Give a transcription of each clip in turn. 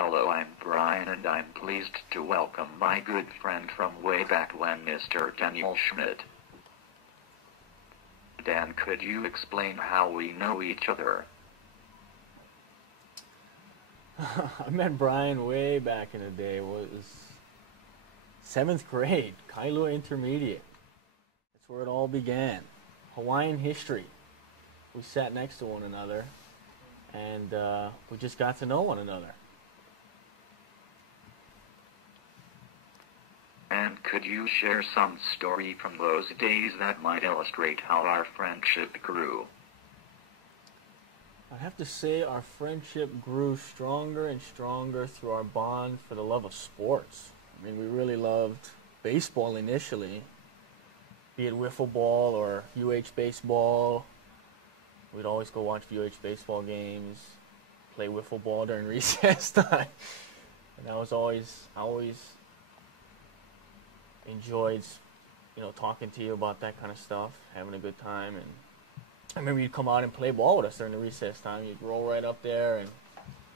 Hello, I'm Brian and I'm pleased to welcome my good friend from way back when, Mr. Daniel Schmidt. Dan, could you explain how we know each other? I met Brian way back in the day. It was 7th grade, Kailua Intermediate. That's where it all began. Hawaiian history. We sat next to one another, and we just got to know one another. And could you share some story from those days that might illustrate how our friendship grew? I have to say our friendship grew stronger and stronger through our bond for the love of sports. I mean, we really loved baseball initially, be it wiffle ball or UH baseball. We'd always go watch UH baseball games, play wiffle ball during recess time. And I always enjoyed, talking to you about that kind of stuff, having a good time. And I remember you'd come out and play ball with us during the recess time. You'd roll right up there and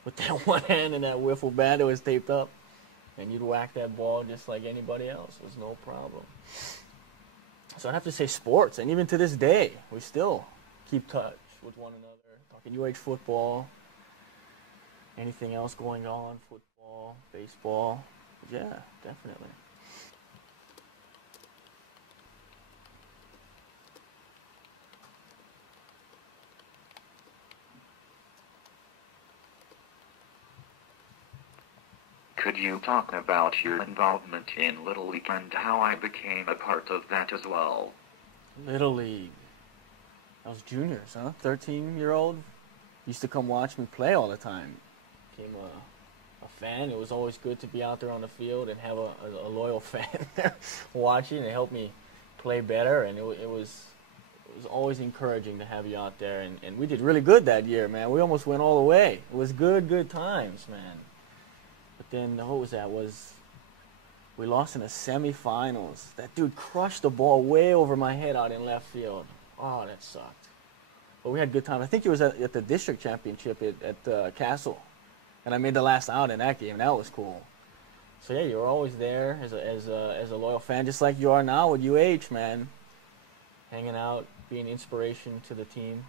with that one hand and that wiffle bat that was taped up, and you'd whack that ball just like anybody else. It was no problem. So I'd have to say sports, and even to this day, we still keep touch with one another, talking UH football, anything else going on, football, baseball. Yeah, definitely. Could you talk about your involvement in Little League and how I became a part of that as well? Little League. I was juniors, huh? 13-year-old. Used to come watch me play all the time. Became a fan. It was always good to be out there on the field and have a loyal fan there watching. It helped me play better, and it was always encouraging to have you out there. And we did really good that year, man. We almost went all the way. It was good times, man. But then, what was that? We lost in the semifinals. That dude crushed the ball way over my head out in left field. Oh, that sucked. But we had good time. I think it was at the district championship at Castle, and I made the last out in that game. That was cool. So yeah, you were always there as a loyal fan, just like you are now with UH, man. Hanging out, being inspiration to the team.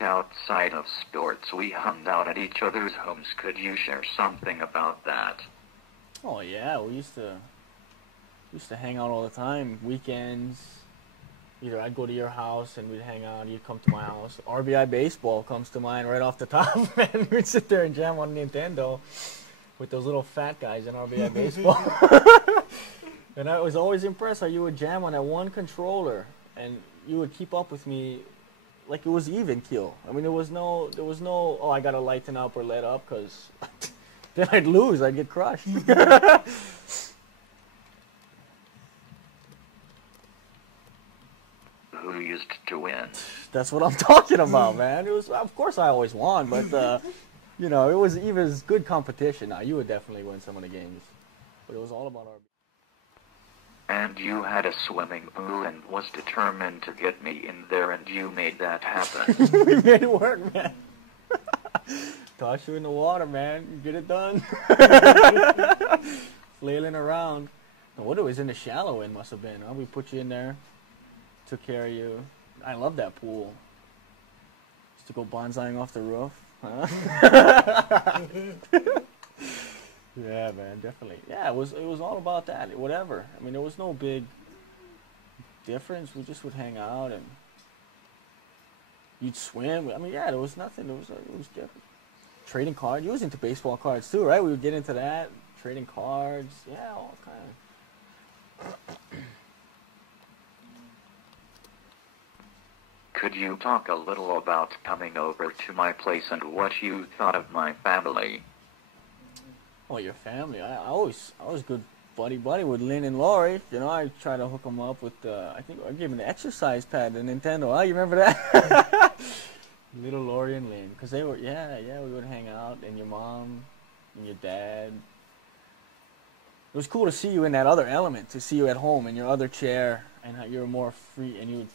Outside of sports, we hung out at each other's homes. Could you share something about that? Oh yeah, we used to hang out all the time. Weekends, either I'd go to your house and we'd hang out, you'd come to my house. RBI baseball comes to mind right off the top, man. We'd sit there and jam on Nintendo with those little fat guys in RBI baseball. And I was always impressed how you would jam on that one controller and you would keep up with me like it was even kill. I mean, there was no, oh, I gotta lighten up or let up, because then I'd lose, I'd get crushed. Who used to win? That's what I'm talking about, man. It was, of course, I always won, but it was good competition. Now you would definitely win some of the games, but it was all about our. And you had a swimming pool and was determined to get me in there, and you made that happen. We made it work, man. Toss you in the water, man. You get it done. Flailing around. No, what it was in the shallow end must have been, huh? We put you in there, took care of you. I love that pool. Used to go bonsaiing off the roof. Huh? Yeah, man, definitely. Yeah, it was all about that. Whatever. I mean, there was no big difference. We just would hang out and you'd swim. I mean, yeah, there was nothing. It was different. Trading cards. You was into baseball cards too, right? We would get into that. Trading cards. Yeah, all kind of. Could you talk a little about coming over to my place and what you thought of my family? Oh, your family. I was good buddy with Lynn and Lori. I tried to hook them up with I think I gave them the exercise pad, the Nintendo. Oh, you remember that? Little Lori and Lynn, because they were, yeah, we would hang out, and your mom and your dad. It was cool to see you in that other element, to see you at home in your other chair and how you're more free, and you would,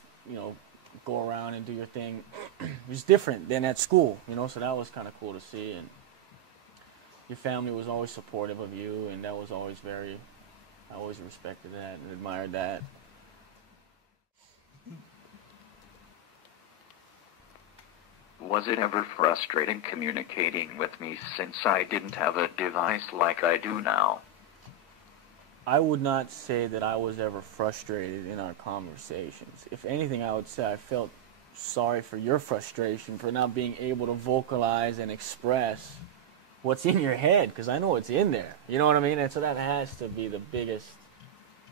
go around and do your thing. It was different than at school, so that was kind of cool to see. And your family was always supportive of you, and that was always I always respected that and admired that. Was it ever frustrating communicating with me since I didn't have a device like I do now? I would not say that I was ever frustrated in our conversations. If anything, I would say I felt sorry for your frustration for not being able to vocalize and express what's in your head, because I know it's in there. You know what I mean? And so that has to be the biggest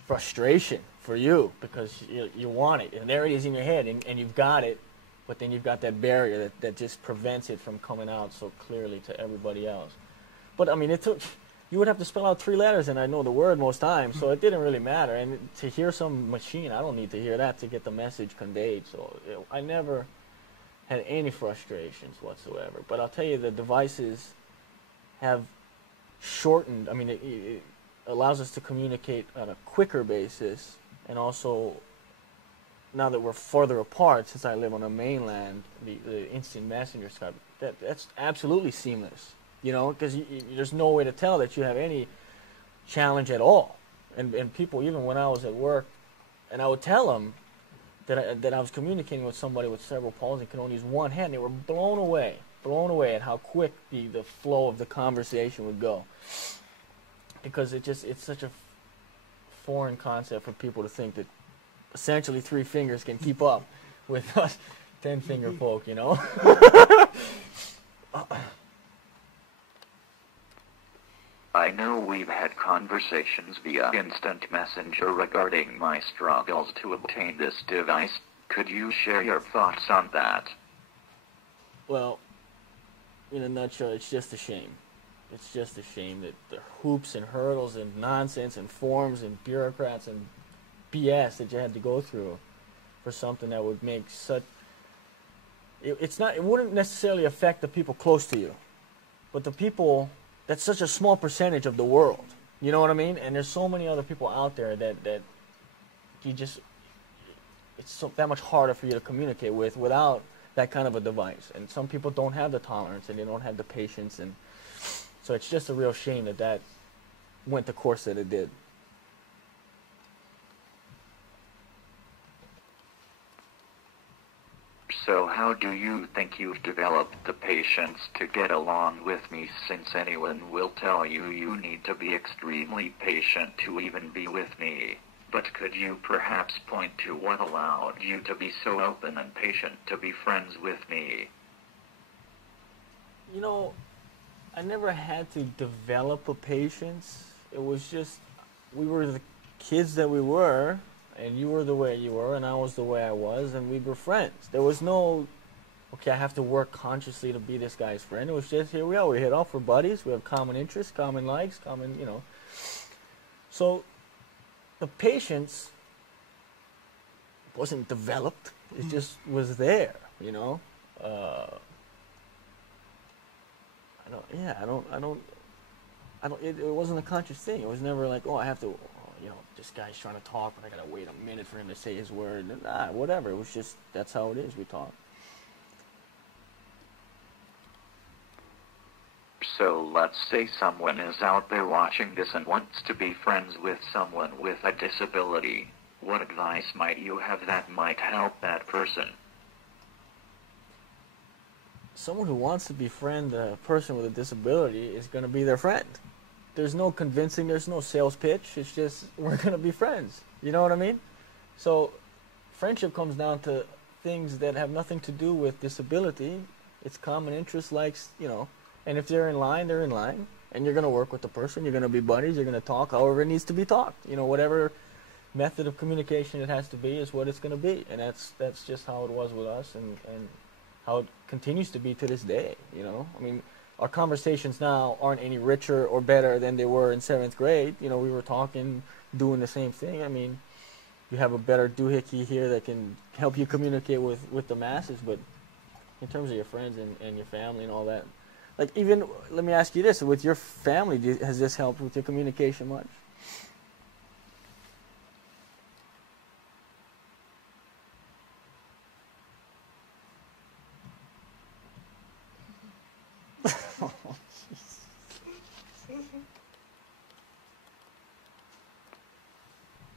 frustration for you, because you want it, and there it is in your head, and you've got it, but then you've got that barrier that just prevents it from coming out so clearly to everybody else. But I mean, you would have to spell out 3 letters, and I know the word most times, so it didn't really matter. And to hear some machine, I don't need to hear that to get the message conveyed. So I never had any frustrations whatsoever. But I'll tell you, the devices have shortened. I mean, it allows us to communicate on a quicker basis, and also, now that we're further apart, since I live on the mainland, the instant messenger Skype, that's absolutely seamless. Because there's no way to tell that you have any challenge at all. And people, even when I was at work, and I would tell them that I was communicating with somebody with cerebral palsy and could only use one hand, they were blown away at how quick the flow of the conversation would go. Because it's such a foreign concept for people to think that essentially 3 fingers can keep up with us 10-finger folk, I know we've had conversations via instant messenger regarding my struggles to obtain this device. Could you share your thoughts on that? Well, in a nutshell, it's just a shame. It's just a shame that the hoops and hurdles and nonsense and forms and bureaucrats and BS that you had to go through for something that would make such... It wouldn't necessarily affect the people close to you, but the people... That's such a small percentage of the world. You know what I mean? And there's so many other people out there that you just... It's that much harder for you to communicate without that kind of a device. And some people don't have the tolerance, and they don't have the patience. And so it's just a real shame that went the course that it did. So how do you think you've developed the patience to get along with me, since anyone will tell you need to be extremely patient to even be with me? But could you perhaps point to what allowed you to be so open and patient to be friends with me? I never had to develop a patience. It was just, we were the kids that we were, and you were the way you were, and I was the way I was, and we were friends. There was no, okay, I have to work consciously to be this guy's friend. It was just, here we are, we hit off, we're buddies, we have common interests, common likes, So, the patience wasn't developed, it just was there, it wasn't a conscious thing. It was never like, I have to, this guy's trying to talk, but I gotta wait a minute for him to say his word. Nah, whatever. It was just, that's how it is. We talk. So let's say someone is out there watching this and wants to be friends with someone with a disability. What advice might you have that might help that person? Someone who wants to befriend a person with a disability is going to be their friend. There's no convincing, there's no sales pitch. It's just, we're going to be friends. You know what I mean? So friendship comes down to things that have nothing to do with disability. It's common interests, likes, and if they're in line, they're in line. And you're going to work with the person. You're going to be buddies. You're going to talk however it needs to be talked. Whatever method of communication it has to be is what it's going to be. And that's just how it was with us, and how it continues to be to this day. I mean, our conversations now aren't any richer or better than they were in 7th grade. We were talking, doing the same thing. I mean, you have a better doohickey here that can help you communicate with the masses, but in terms of your friends and your family and all that, like, even, let me ask you this, with your family, has this helped with your communication much?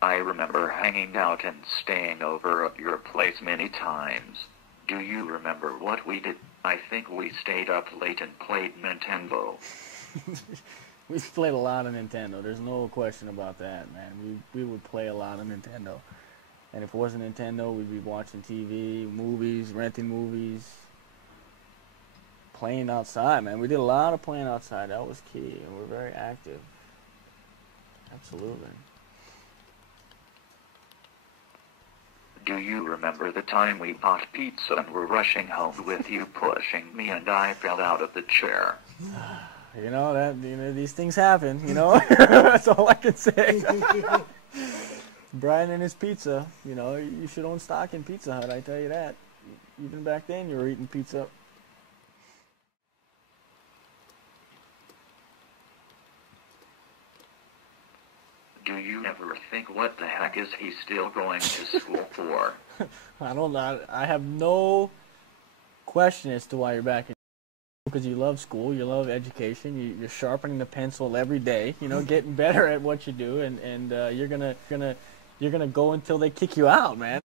I remember hanging out and staying over at your place many times. Do you remember what we did? I think we stayed up late and played Nintendo. We played a lot of Nintendo. There's no question about that, man. We would play a lot of Nintendo. And if it wasn't Nintendo, we'd be watching TV, movies, renting movies, playing outside, man. We did a lot of playing outside. That was key, and we're very active. Absolutely. Do you remember the time we bought pizza and were rushing home with you pushing me and I fell out of the chair? These things happen, That's all I can say. Brian and his pizza, you should own stock in Pizza Hut, I tell you that. Even back then, you were eating pizza. Do you ever think, what the heck is he still going to school for? I don't know. I have no question as to why you're back in because you love school, you love education, you're sharpening the pencil every day, getting better at what you do, and you're gonna go until they kick you out, man.